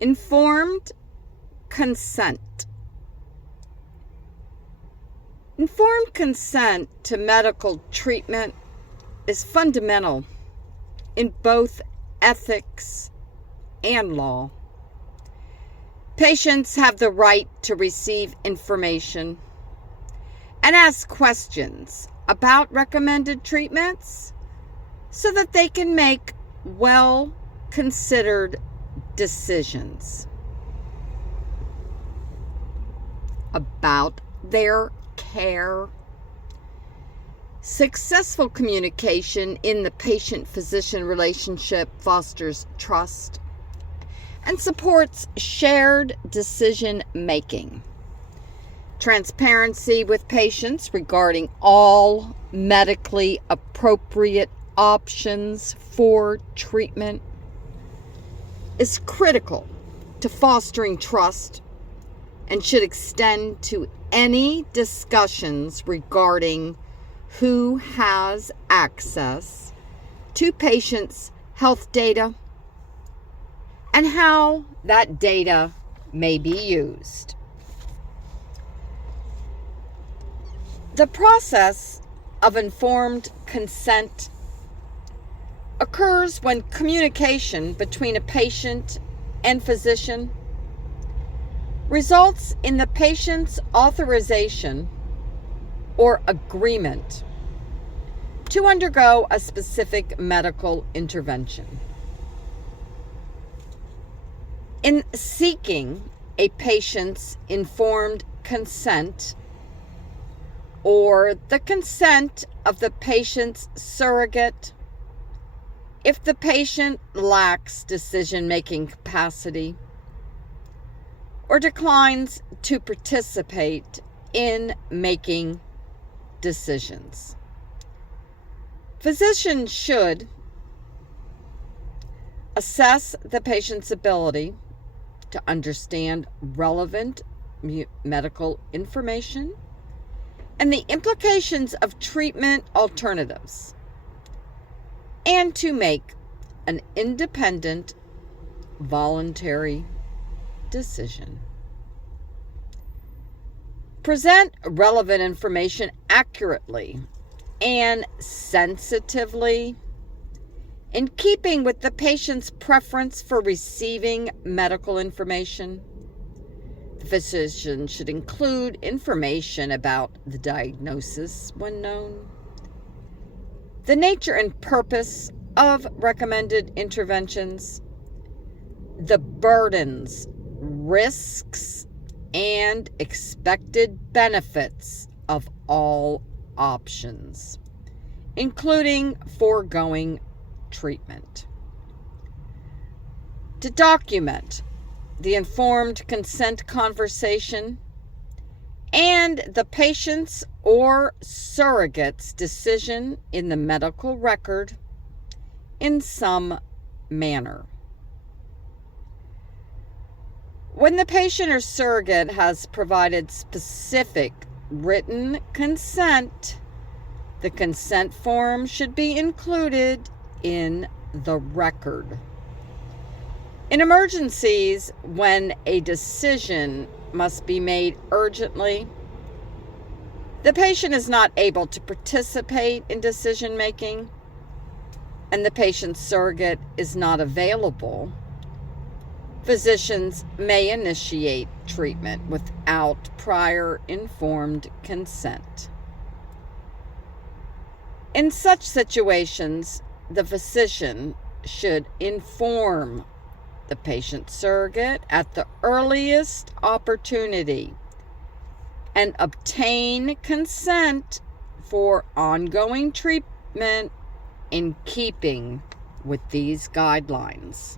Informed consent. Informed consent to medical treatment is fundamental in both ethics and law. Patients have the right to receive information and ask questions about recommended treatments so that they can make well-considered decisions about their care. Successful communication in the patient-physician relationship fosters trust and supports shared decision-making. Transparency with patients regarding all medically appropriate options for treatment is critical to fostering trust and should extend to any discussions regarding who has access to patients' health data and how that data may be used. The process of informed consent occurs when communication between a patient and physician results in the patient's authorization or agreement to undergo a specific medical intervention. In seeking a patient's informed consent or the consent of the patient's surrogate, if the patient lacks decision-making capacity or declines to participate in making decisions, physicians should assess the patient's ability to understand relevant medical information and the implications of treatment alternatives, and to make an independent, voluntary decision. Present relevant information accurately and sensitively in keeping with the patient's preference for receiving medical information. The physician should include information about the diagnosis when known, the nature and purpose of recommended interventions, the burdens, risks, and expected benefits of all options, including foregoing treatment. To document the informed consent conversation and the patient's or surrogate's decision in the medical record in some manner. When the patient or surrogate has provided specific written consent, the consent form should be included in the record. In emergencies, when a decision must be made urgently, the patient is not able to participate in decision making, and the patient's surrogate is not available, physicians may initiate treatment without prior informed consent. In such situations, the physician should inform the patient surrogate at the earliest opportunity and obtain consent for ongoing treatment in keeping with these guidelines.